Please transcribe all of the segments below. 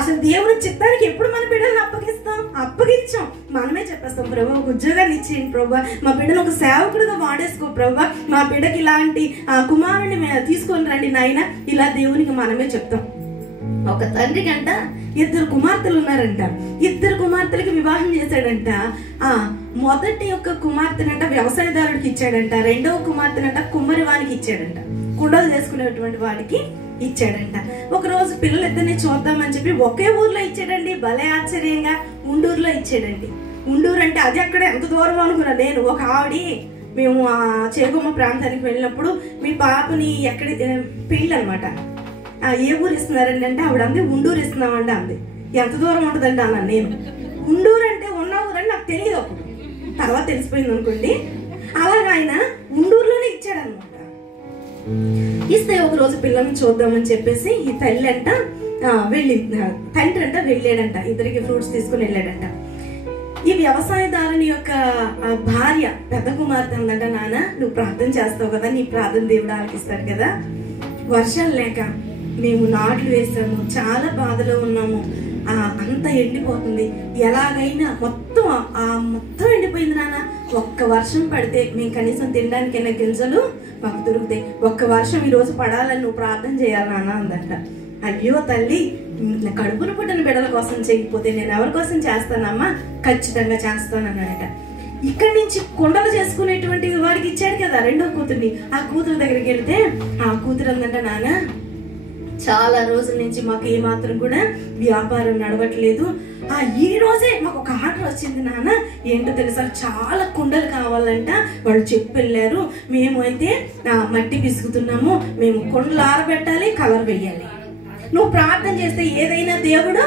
అసలు దేవుని చిత్తానికి ఎప్పుడు మన బిడ్డలను అప్పగించాం. మనమే చెప్పేస్తాం, ప్రభు ఒక ఉద్యోగాన్ని ఇచ్చేయండి ప్రభు, మా బిడ్డను ఒక సేవకుడిగా వాడేసుకో ప్రభు, మా బిడ్డకి ఇలాంటి కుమారుని తీసుకొని రండి నాయన, ఇలా దేవునికి మనమే చెప్తాం. ఒక తండ్రి కంట 2 కుమార్తెలు ఉన్నారంట. 2 కుమార్తెలకి వివాహం చేశాడంట. మొదటి యొక్క కుమార్తెనంట వ్యవసాయదారుడికి ఇచ్చాడంట, రెండవ కుమార్తెనంట కుమ్మరి వానికి ఇచ్చాడంట, కుండలు చేసుకునేటువంటి వాడికి ఇచ్చాడంట. ఒక రోజు పిల్లలిద్దరిని చూద్దామని చెప్పి ఒకే ఊర్లో ఇచ్చాడండి. భలే ఆశ్చర్యంగా ఉండూరులో ఇచ్చాడండి. ఉండూరు అంటే అది అక్కడ ఎంత దూరం అనుకున్నా నేను. ఒక ఆవిడి మేము చేగుమ్మ ప్రాంతానికి వెళ్ళినప్పుడు మీ పాపని ఎక్కడి పెళ్ళి అనమాట, ఏ ఊరు ఇస్తున్నారండి అంటే ఆవిడ అంది ఉండూరు ఇస్తున్నామండి అంది. ఎంత దూరం ఉంటుందండి అన్నాను నేను. ఉండూరు అంటే ఉన్న ఊరని నాకు తెలియదు, అప్పుడు తర్వాత తెలిసిపోయింది అనుకోండి. అలాగే ఆయన ఉండూరులోనే ఇచ్చాడనమాట. ఇస్తే ఒక రోజు పిల్లల్ని చూద్దామని చెప్పేసి ఈ తల్లి అంట తండ్రి అంట వెళ్ళాడంట, ఇద్దరికి ఫ్రూట్స్ తీసుకుని వెళ్ళాడంట. ఈ వ్యవసాయదారుని యొక్క భార్య పెద్ద కుమార్తె ఉందంట, నాన్న నువ్వు ప్రార్థన చేస్తావు కదా, నీ ప్రార్థన దేవుడు ఆలకిస్తాడు కదా, వర్షాలు లేక మేము నాట్లు వేసాము, చాలా బాధలో ఉన్నాము, అంతా ఎండిపోతుంది, ఎలాగైనా మొత్తం ఎండిపోయింది నాన్న, ఒక్క వర్షం పడితే మేము కనీసం తినడానికైనా గింజలు మాకు దొరుకుతాయి, ఒక్క వర్షం ఈ రోజు పడాలని నువ్వు ప్రార్థన చేయాలి నాన్న అందంట. అయ్యో తల్లి, కడుపున పుట్టిన బిడ్డల కోసం చేయకపోతే నేను ఎవరి కోసం చేస్తానమ్మా, ఖచ్చితంగా చేస్తానన్నాడట. ఇక్కడి నుంచి కుండలు చేసుకునేటువంటి వాడికి ఇచ్చాడు కదా రెండో కూతుర్ని. ఆ కూతురు దగ్గరికి వెళ్తే ఆ కూతురు అందంట, నాన్న చాలా రోజుల నుంచి మాకు ఏమాత్రం కూడా వ్యాపారం నడవట్లేదు, ఈ రోజే మాకు ఒక ఆర్డర్ వచ్చింది నాన్న, ఏంటో తెలుసా, చాలా కుండలు కావాలంట, వాళ్ళు చెప్పి వెళ్ళారు, మేము అయితే మట్టి పిసుకుతున్నాము, మేము కుండలు ఆరబెట్టాలి, కలర్ వేయాలి, నువ్వు ప్రార్థన చేస్తే ఏదైనా దేవుడు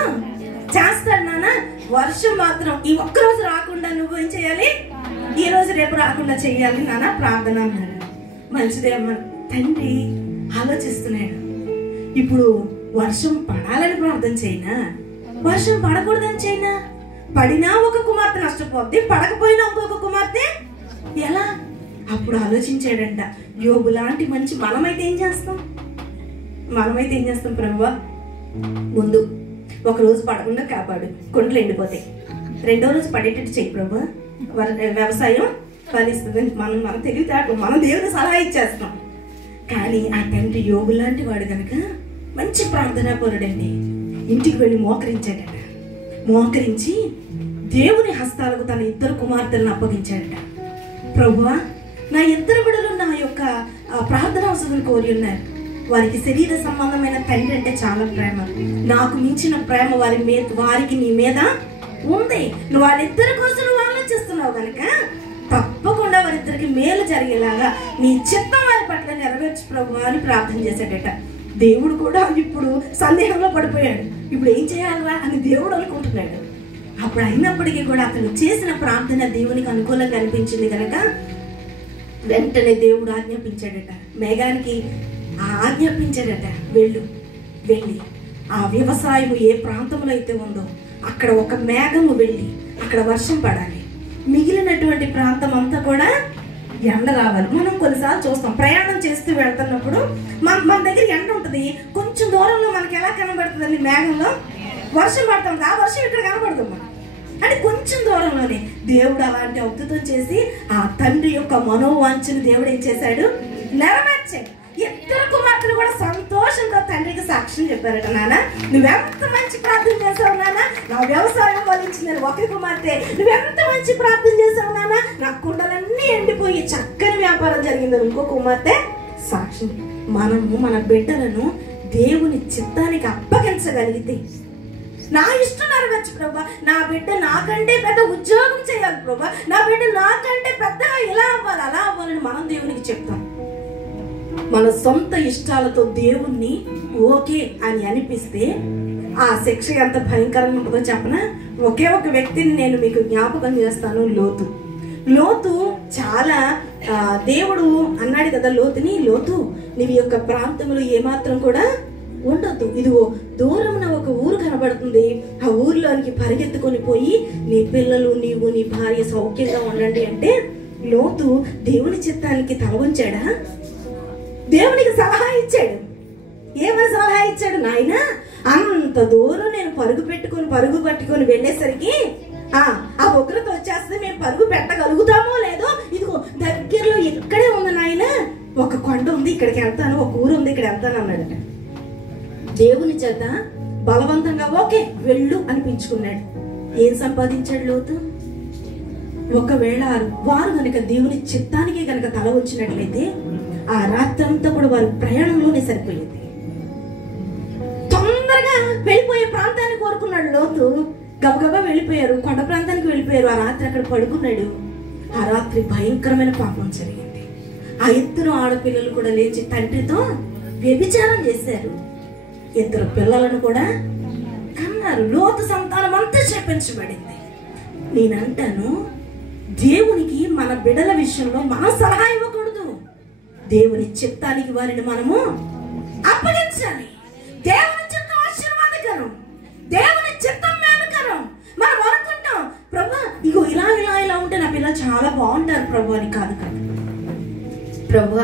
చేస్తాడు నాన్న, వర్షం మాత్రం ఈ ఒక్కరోజు రాకుండా నువ్వు ఏం చేయాలి, ఈ రోజు రేపు రాకుండా చెయ్యాలి నాన్న ప్రార్థన అన్నాడు. మంచిదే అమ్మ. తండ్రి ఆలోచిస్తున్నాడు, ఇప్పుడు వర్షం పడాలని ప్రార్థన చేయనా, వర్షం పడకూడదని చేయనా, పడినా ఒక కుమార్తె నష్టపోద్ది, పడకపోయినా ఇంకొక కుమార్తె ఎలా? అప్పుడు ఆలోచించాడంట, యోబు లాంటి మంచి మనమైతే ఏం చేస్తాం ప్రభువా, ముందు ఒక రోజు పడకుండా కాపాడు, కుండలు ఎండిపోతాయి, రెండో రోజు పడేటట్టు చెయ్యి ప్రభువా, వ్యవసాయం ఫలిస్తుంది, మనం తెలివితేటలు మనం దేవుని సలహా ఇచ్చేస్తాం. కానీ ఆ తండ్రి యోబు లాంటి వాడు కనుక మంచి ప్రార్థనా పరుడండి. ఇంటికి వెళ్ళి మోకరించాడట, మోకరించి దేవుని హస్తాలకు తన 2 కుమార్తెలను అప్పగించాడట. ప్రభువా, నా 2 బిడ్డలు నా యొక్క ప్రార్థన అవసరం కోరి ఉన్నారు, వారికి శరీర సంబంధమైన తండ్రి అంటే చాలా ప్రేమ, నాకు మించిన ప్రేమ వారికి నీ మీద ఉంది, నువ్వు వాళ్ళిద్దరి కోసం నువ్వు ఆలోచిస్తున్నావు కనుక తప్పకుండా వారిద్దరికి మేలు జరిగేలాగా నీ చిత్తం వారి పట్ల నెరవేర్చు ప్రభు అని ప్రార్థన చేశాడట. దేవుడు కూడా ఇప్పుడు సందేహంలో పడిపోయాడు, ఇప్పుడు ఏం చేయాలా అని దేవుడు అనుకుంటున్నాడు. అప్పుడు అయినప్పటికీ కూడా అతను చేసిన ప్రార్థన దేవునికి అనుకూలంగా అనిపించింది కనుక వెంటనే దేవుడు ఆజ్ఞాపించాడట, మేఘానికి ఆజ్ఞాపించాడట, వెళ్ళి ఆ వ్యవసాయం ఏ ప్రాంతంలో అయితే ఉందో అక్కడ ఒక మేఘము వెళ్ళి అక్కడ వర్షం పడాలి, మిగిలినటువంటి ప్రాంతం అంతా కూడా ఎండ రావాలి. మనం కొన్నిసార్లు చూస్తాం, ప్రయాణం చేస్తూ వెళ్తున్నప్పుడు మన దగ్గర ఎండ ఉంటుంది, కొంచెం దూరంలో మనకి ఎలా కనబడుతుందండి, మేఘంలో వర్షం పడుతుంది, ఆ వర్షం ఇక్కడ కనబడుతుంది అంటే కొంచెం దూరంలోనే. దేవుడు అలాంటి అద్భుతం చేసి ఆ తండ్రి యొక్క మనోవాంఛను దేవుడు ఏం చేశాడు, నెరవేర్చాడు. 2 కుమార్తెలు కూడా సంతోషంగా తండ్రికి సాక్ష్యం చెప్పారట, నాన్న నువ్వెంత మంచి ప్రార్థన చేసావు నాన్న, నా వ్యవసాయం ఫలించిందని ఒక కుమార్తె, నువ్వెంత మంచి ప్రార్థన చేసావు నాన్న, నా కుండలన్నీ ఎండిపోయి చక్కని వ్యాపారం జరిగిందని ఇంకో కుమార్తె సాక్ష్యం. మనము మన బిడ్డలను దేవుని చిత్తానికి అప్పగించగలిగితే, నా ఇష్టం నెరవేర్చు ప్రభా, నా బిడ్డ నాకంటే పెద్ద ఉద్యోగం చేయాలి ప్రభా, నా బిడ్డ నాకంటే పెద్దగా ఇలా అవ్వాలి అలా అవ్వాలని మనం దేవునికి చెప్తాం. మన సొంత ఇష్టాలతో దేవుణ్ణి ఓకే అని అనిపిస్తే ఆ శిక్ష ఎంత భయంకరంగా ఉంటుందో చెప్పనా. ఒకే ఒక వ్యక్తిని నేను మీకు జ్ఞాపకం చేస్తాను, లోతు చాలా దేవుడు అన్నాడు కదా లోతుని, లోతు నీ యొక్క ప్రాంతంలో ఏమాత్రం కూడా ఉండొద్దు, ఇదిగో దూరమున ఒక ఊరు కనబడుతుంది, ఆ ఊరిలోనికి పరిగెత్తుకొని పోయి నీ పిల్లలు నీవు నీ భార్య సౌఖ్యంగా ఉండండి అంటే లోతు దేవుని చిత్తానికి తల వంచాడా, దేవునికి సలహా ఇచ్చాడు. ఏమని సలహా ఇచ్చాడు, నాయన అంత దూరం నేను పరుగు పట్టుకొని వెళ్ళేసరికి ఆ ఉగ్రత వచ్చేస్తే మేము పరుగు పెట్టగలుగుతామో లేదో, ఇదిగో దగ్గరలో ఇక్కడే ఉంది నాయన, ఒక కొండ ఉంది ఇక్కడికి వెళ్తాను, ఒక ఊరు ఉంది ఇక్కడ వెళ్తాను అన్నాడట. దేవుని చేత బలవంతంగా ఓకే వెళ్ళు అనిపించుకున్నాడు. ఏం సంపాదించాడు లోతు? ఒకవేళ వారు కనుక దేవుని చిత్తానికి కనుక తల వచ్చినట్లయితే ఆ రాత్రంతా కూడా వారు ప్రయాణంలోనే సరిపోయింది. తొందరగా వెళ్ళిపోయే ప్రాంతాన్ని కోరుకున్నాడు లోతు. గబగబా వెళ్ళిపోయారు, కొండ ప్రాంతానికి వెళ్ళిపోయారు. ఆ రాత్రి అక్కడ పడుకున్నాడు. ఆ రాత్రి భయంకరమైన పాపం జరిగింది. ఆ ఇద్దరు ఆడపిల్లలు కూడా లేచి తండ్రితో వ్యభిచారం చేశారు. 2 పిల్లలను కూడా కన్నారు. లోతు సంతానం అంతా చెప్పించబడింది. నేనంటాను, దేవునికి మన బిడ్డల విషయంలో మనం సలహా ఇవ్వకూడదు. దేవుని చిత్తానికి వారిని మనము అప్పగించాలి. దేవుని చిత్తం ఆశీర్వాదకరం, దేవుని చిత్తం మేలుకరం. మనం అనుకుంటాం, ప్రభు ఇగో ఇలా ఇలా ఇలా ఉంటే నా పిల్లలు చాలా బాగుంటారు ప్రభు అని. కాదు కాదు, ప్రభు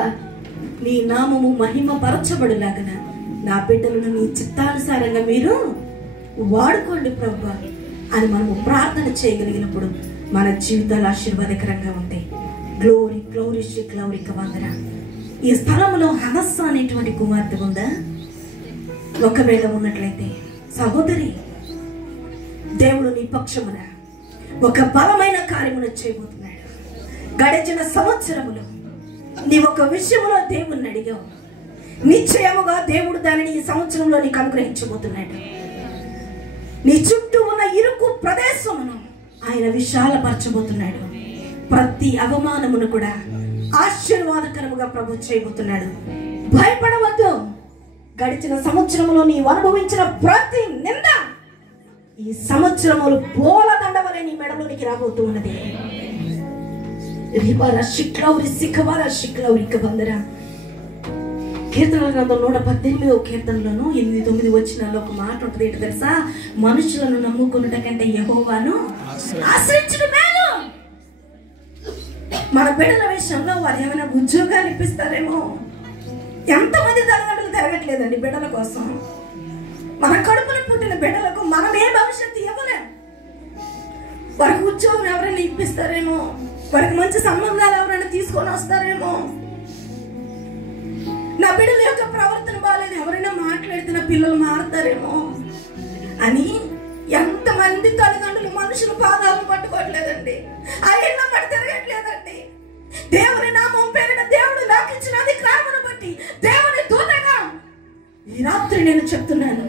నీ నామము మహిమ పరచబడులాగన నా బిడ్డలను నీ చిత్తానుసారంగా మీరు వాడుకోండి ప్రభు అని మనము ప్రార్థన చేయగలిగినప్పుడు మన జీవితాలు ఆశీర్వాదకరంగా ఉంటాయి. గ్లోరీ గ్లోరీ శ్రీ గ్లోరిక వందన. ఈ స్థలంలో హనస్స అనేటువంటి కుమార్తె ఉందా? ఒకవేళ ఉన్నట్లయితే సహోదరి, దేవుడు నీ పక్షమున ఒక బలమైన కార్యమును చేయబోతున్నాడు. గడిచిన సంవత్సరములో నీ ఒక విషయంలో దేవుణ్ణి అడిగావు, నిశ్చయముగా దేవుడు దానిని ఈ సంవత్సరంలో నీకు అనుగ్రహించబోతున్నాడు. నీ చుట్టూ ఉన్న ఇరుకు ప్రదేశమును ఆయన విశాలపరచబోతున్నాడు. ప్రతి అవమానమును కూడా ఆశీర్వాదకరముగా ప్రభు చేయబోతున్నాడు. భయపడవద్దు. గడిచిన సంవత్సరములో నీవు అనుభవించిన ప్రతి నింద ఈ సంవత్సరములు పూల దండవలే నీ మెడలోనికి రాబోతూ ఉన్నది. కీర్తనల గ్రంథం 118వ కీర్తనలోను 8-9 వచనాల్లో ఒక మాట ఉంటుంది. ఏంటి తెలుసా? మనుషులను నమ్ముకున్నట కంటే యెహోవాను ఆశ్రయించుట మేలు. మన బిడ్డల విషయంలో వారు ఏమైనా ఉద్యోగాలు ఇప్పిస్తారేమో. ఎంతమంది తల్లిదండ్రులు తిరగట్లేదండి బిడ్డల కోసం. మన కడుపులో పుట్టిన బిడ్డలకు మనం ఏ భవిష్యత్తు ఇవ్వలేం. వారికి ఉద్యోగం ఎవరైనా ఇప్పిస్తారేమో, వారికి మంచి సంబంధాలు ఎవరైనా తీసుకొని వస్తారేమో. నా బిడ్డల యొక్క ప్రవర్తన బాగాలేదు, ఎవరైనా మాట్లాడితే నా పిల్లలు మారుతారేమో అని ఎంతమంది తల్లిదండ్రులు మనుషుల పాదాలను పట్టుకోవట్లేదండి. ఆయన పడి తిరగట్లేదండి. దేవుని నామం పేరిట దేవుడు నాకు ఇచ్చిన అధికారమును బట్టి దేవుని దూతగా ఈ రాత్రి నేను చెప్తున్నాను,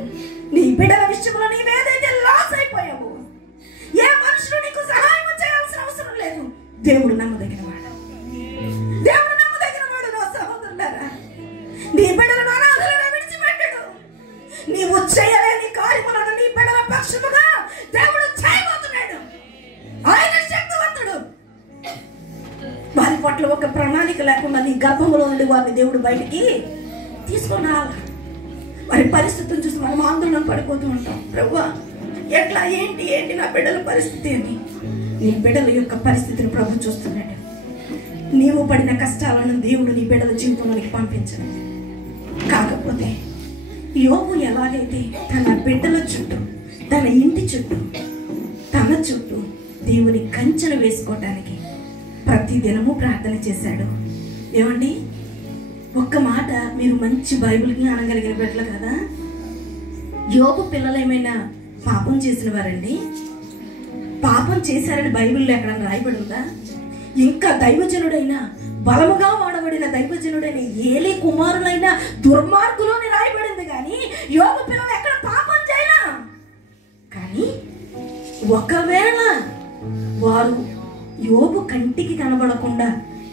నీ బిడ్డల విషయంలో నీవేదైతే లాస్ అయిపోయావు, ఏ మనుషులు నీకు సహాయం చేయాల్సిన అవసరం లేదు. దేవుడు నమ్మదగిన వాడు, దేవుడు నమ్మదగిన వాడు. నా సహోదరులారా, నీ బిడ్డలను అనాథలుగా విడిచిపెట్టాడు. నీవు చేయలేని కార్యములను నీ బిడ్డల పక్షముగా దేవుడు చేయబోతున్నాడు. ఆయన శక్తివంతుడు. వారి పట్ల ఒక ప్రణాళిక లేకుండా నీ గర్భంలో నుండి వారిని దేవుడు బయటికి తీసుకొని రావాలి. వారి పరిస్థితులను చూసి మనం ఆందోళన పడిపోతూ ఉంటాం. ప్రభువా ఎట్లా, ఏంటి ఏంటి నా బిడ్డల పరిస్థితి అని. నీ బిడ్డల యొక్క పరిస్థితిని ప్రభు చూస్తున్నాడు. నీవు పడిన కష్టాలను దేవుడు నీ బిడ్డల జీవితంలోనికి పంపించడు. కాకపోతే యోబు ఎలాగైతే తన బిడ్డల చుట్టూ, తన ఇంటి చుట్టూ, తన చుట్టూ దేవుని కంచెను వేసుకోవటానికి ప్రతి దినము ప్రార్థన చేశాడు. ఏమండి, ఒక్క మాట, మీరు మంచి బైబిల్ జ్ఞానం కలిగిన బిడ్డలు కదా. యోబు పిల్లలు ఏమైనా పాపం చేసిన వారండి? పాపం చేశారని బైబిల్లో ఎక్కడ రాయబడి ఉందా? ఇంకా దైవజనుడైన, బలముగా వాడబడిన దైవజనుడైన ఏలీ కుమారులైన దుర్మార్గులు అని రాయబడింది. కానీ యోబు పిల్లలు ఎక్కడ పాపం చేయలా. కానీ ఒకవేళ వారు యోబు కంటికి కనబడకుండా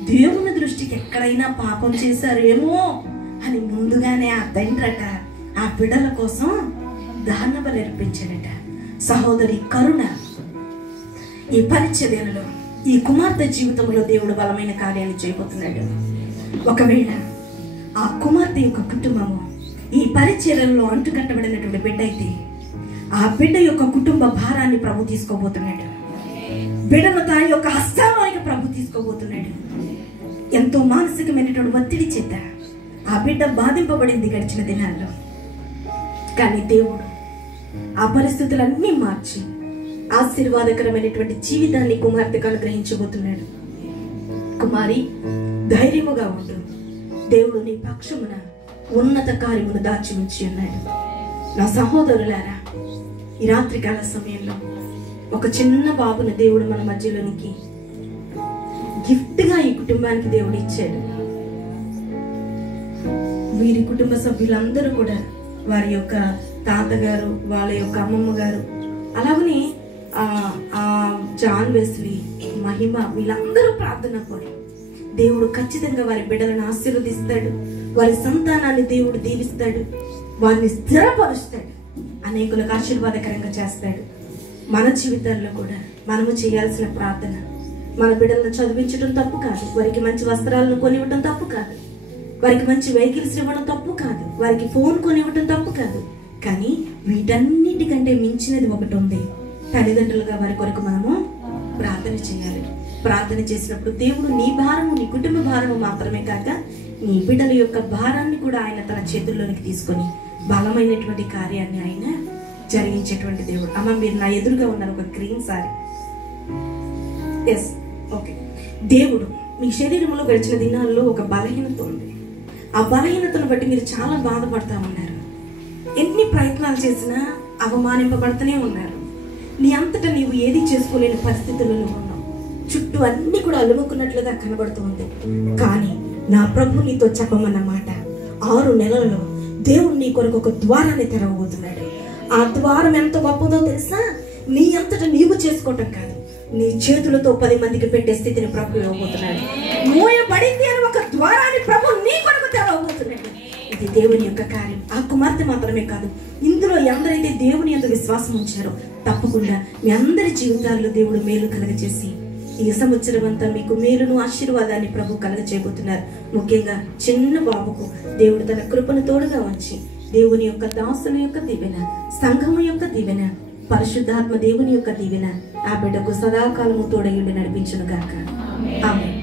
దేవుని దృష్టికి ఎక్కడైనా పాపం చేశారేమో అని ముందుగానే ఆ తండ్రట ఆ బిడ్డల కోసం దహన బలి అర్పించాడట. సహోదరి కరుణ, ఈ పరిచర్యలలో ఈ కుమార్తె జీవితంలో దేవుడు బలమైన కార్యాన్ని చేయబోతున్నాడు. ఒకవేళ ఆ కుమార్తె యొక్క కుటుంబము ఈ పరిచర్యలలో అంటుకట్టబడినటువంటి బిడ్డ అయితే ఆ బిడ్డ యొక్క కుటుంబ భారాన్ని ప్రభు తీసుకోబోతున్నాడు. బిడ్డను తన యొక్క హస్తానికి ప్రభు తీసుకోబోతున్నాడు. ఎంతో మానసికమైనటువంటి ఒత్తిడి చేత ఆ బిడ్డ బాధింపబడింది గడిచిన దినాల్లో. కానీ దేవుడు ఆ పరిస్థితులన్నీ మార్చి ఆశీర్వాదకరమైనటువంటి జీవితాన్ని కుమార్తెకు అనుగ్రహించబోతున్నాడు. కుమారి, ధైర్యముగా ఉండు, దేవుడు నీ పక్షమున ఉన్నత కార్యమును దాచి ఉంచి ఉన్నాడు. నా సహోదరులారా, ఈ రాత్రికాల సమయంలో ఒక చిన్న బాబుని దేవుడు మన మధ్యలోనికి గిఫ్ట్గా ఈ కుటుంబానికి దేవుడు ఇచ్చాడు. వీరి కుటుంబ సభ్యులందరూ కూడా వారి యొక్క తాతగారు, వాళ్ళ యొక్క అమ్మమ్మ గారు, అలాగనే జాన్ వెస్లీ, మహిమ, వీళ్ళందరూ ప్రార్థన కోరి దేవుడు ఖచ్చితంగా వారి బిడ్డలను ఆశీర్వదిస్తాడు. వారి సంతానాన్ని దేవుడు దీవిస్తాడు, వారిని స్థిరపరుస్తాడు, అనేకులకు ఆశీర్వాదకరంగా చేస్తాడు. మన జీవితాల్లో కూడా మనము చేయాల్సిన ప్రార్థన, మన బిడ్డలను చదివించడం తప్పు కాదు, వారికి మంచి వస్త్రాలను కొనివ్వడం తప్పు కాదు, వారికి మంచి వెహికల్స్ ఇవ్వడం తప్పు కాదు, వారికి ఫోన్ కొనివ్వడం తప్పు కాదు. కానీ వీటన్నిటికంటే మించినది ఒకటి ఉంది. తల్లిదండ్రులుగా వారి కొరకు మనము ప్రార్థన చేయాలి. ప్రార్థన చేసినప్పుడు దేవుడు నీ భారము, నీ కుటుంబ భారము మాత్రమే కాక నీ బిడ్డల యొక్క భారాన్ని కూడా ఆయన తన చేతుల్లోనికి తీసుకొని బలమైనటువంటి కార్యాన్ని ఆయన జరిగించేటువంటి దేవుడు. అమ్మ, మీరు నా ఎదురుగా ఉన్నారు ఒక గ్రీన్ సారీ. Yes, okay. దేవుడు మీ శరీరంలో గడిచిన దినాల్లో ఒక బలహీనత ఉంది. ఆ బలహీనతను బట్టి మీరు చాలా బాధపడతా ఉన్నారు. ఎన్ని ప్రయత్నాలు చేసినా అవమానింపబడుతూనే ఉన్నారు. నీ అంతటా నీవు ఏది చేసుకోలేని పరిస్థితుల్లో ఉన్నావు. చుట్టూ అన్ని కూడా అలుముకున్నట్లుగా కనబడుతుంది. కానీ నా ప్రభు నీతో చెప్పమన్నమాట, 6 నెలలలో దేవుడు నీ కొరకు ఒక ద్వారాన్ని తెరవబోతున్నాడు. ఆ ద్వారం ఎంత గొప్పదో తెలుసా? నీ అంతటా నీవు చేసుకోవటం కాదు, నీ చేతులతో 10 మందికి పెట్టే స్థితిని ప్రభు ఇవ్వబోతున్నాడు. మోయబడింది అని ఒక ద్వారాన్ని ప్రభు నీ కొరకు తెరవబోతున్నాడు. ఇది దేవుని యొక్క కార్యం. ఆ కుమార్తె మాత్రమే కాదు, ఇందులో ఎందరైతే దేవుని యందు విశ్వాసం ఉంచారో తప్పకుండా మీ అందరి జీవితాల్లో దేవుడు మేలు కలగజేసి ఈ సంవత్సరం అంతా మీకు మేలును ఆశీర్వాదాన్ని ప్రభు కలగజేయబోతున్నారు. ముఖ్యంగా చిన్న బాబుకు దేవుడు తన కృపను తోడుగా ఉంచి దేవుని యొక్క దాసుల యొక్క దీవెన, సంఘము యొక్క దీవెన, పరిశుద్ధాత్మ దేవుని యొక్క దీవెన ఆ బిడ్డకు సదాకాలము తోడయుండి నడిపించును గాక. ఆమేన్.